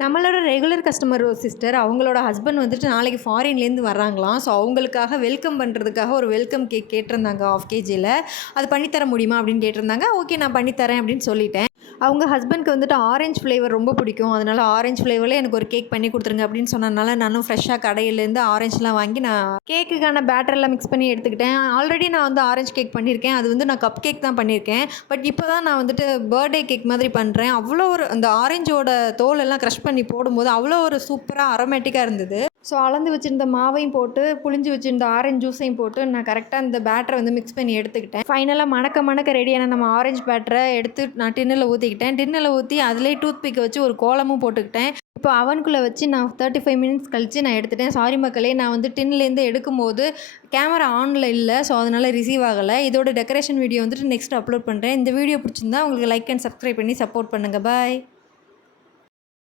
நம்மளோட regular customer ஒரு sister, அவங்களோட ஹஸ்பண்ட் வந்துட்டு நாளைக்கு ஃபாரின்லேருந்து வர்றாங்களாம். ஸோ அவங்களுக்காக வெல்கம் பண்ணுறதுக்காக ஒரு வெல்கம் கேக் கேட்டிருந்தாங்க 1/2 கேஜில. அது பண்ணி தர முடியுமா அப்படின்னு கேட்டிருந்தாங்க. ஓகே நான் பண்ணி தரேன் அப்படின்னு சொல்லிட்டேன். அவங்க ஹஸ்பண்ட்க்கு வந்துட்டு ஆரஞ்சு ஃப்ளேவர் ரொம்ப பிடிக்கும். அதனால ஆரஞ்சு ஃப்ளேவர்ல எனக்கு ஒரு கேக் பண்ணி கொடுத்துருங்க அப்படின்னு சொன்னதுனால, நானும் ஃப்ரெஷ்ஷாக கடையிலேருந்து ஆரஞ்சுலாம் வாங்கி நான் கேக்குக்கான பேட்டர்லாம் மிக்ஸ் பண்ணி எடுத்துக்கிட்டேன். ஆல்ரெடி நான் வந்து ஆரஞ்சு கேக் பண்ணியிருக்கேன். அது வந்து நான் கப் கேக் தான் பண்ணியிருக்கேன். பட் இப்போ தான் நான் வந்துட்டு பர்த்டே கேக் மாதிரி பண்ணுறேன். அவ்வளோ ஒரு அந்த ஆரஞ்சோட தோல் எல்லாம் க்ரஷ் பண்ணி போடும்போது அவ்வளோ ஒரு சூப்பராக அரோமேட்டிக்காக இருந்தது. ஸோ அளந்து வச்சுருந்த மாவையும் போட்டு, புழிஞ்சு வச்சுருந்த ஆரஞ்சு ஜூஸையும் போட்டு நான் கரெக்டாக இந்த பேட்டரை வந்து மிக்ஸ் பண்ணி எடுத்துக்கிட்டேன். ஃபைனலாக மணக்க மணக்க ரெடியான நம்ம ஆரஞ்சு பேட்டரை எடுத்து நான் டின்னில் ஊற்றிக்கிட்டேன். டின்னில் ஊற்றி அதிலேயே டூத் பிக் வச்சு ஒரு கோலமும் போட்டுக்கிட்டேன். இப்போ அவனுக்குள்ளே வச்சு நான் 35 மினிட்ஸ் கழித்து நான் எடுத்துட்டேன். சாரி மக்களே, நான் வந்து டின்லேருந்து எடுக்கும்போது கேமரா ஆனில் இல்லை. ஸோ அதனால் ரிசீவ் ஆகலை. இதோட டெக்கரேஷன் வீடியோ வந்துட்டு நெக்ஸ்ட் அப்லோட் பண்ணுறேன். இந்த வீடியோ பிடிச்சிருந்தா உங்களுக்கு லைக் அண்ட் சப்ஸ்கிரைப் பண்ணி சப்போர்ட் பண்ணுங்கள். பாய்.